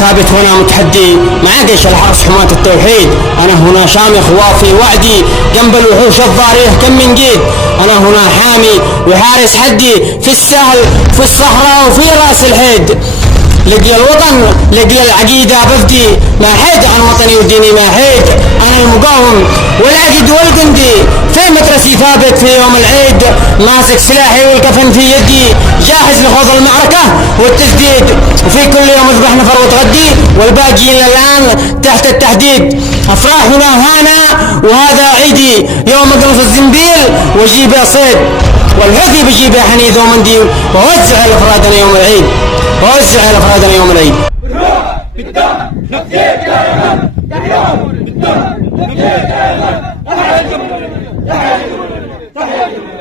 ثابت هنا متحدي مع جيش الحرس حماة التوحيد. أنا هنا شامخ وافي وعدي جنب الوحوش الضارية كم من جيد. أنا هنا حامي وحارس حدي في السهل في الصحراء وفي رأس الحيد. لقي الوطن لقي العقيدة بفدي ما حيد عن وطني وديني ما حيد. أنا المقاوم والعقد والجندي في مترسي ثابت في يوم العيد. ماسك سلاحي والكفن في يدي جاهز لخوض المعركة والتسديد. وفي كل يوم اذبح نفر وتغدي والباقيين الآن تحت التحديد. أفراحنا هانا وهذا عيدي يوم أقلص الزنبيل وجيب صيد والهدي بجيب حنيذ ومندي ووزع الأفراد يوم العيد. ووزع الأفراد يوم العيد. بالدم نفديك يا يمن يحيون بالدم نفديك يا يمن تحيا الجمهورية تحيا الجمهورية تحيا الجمهورية.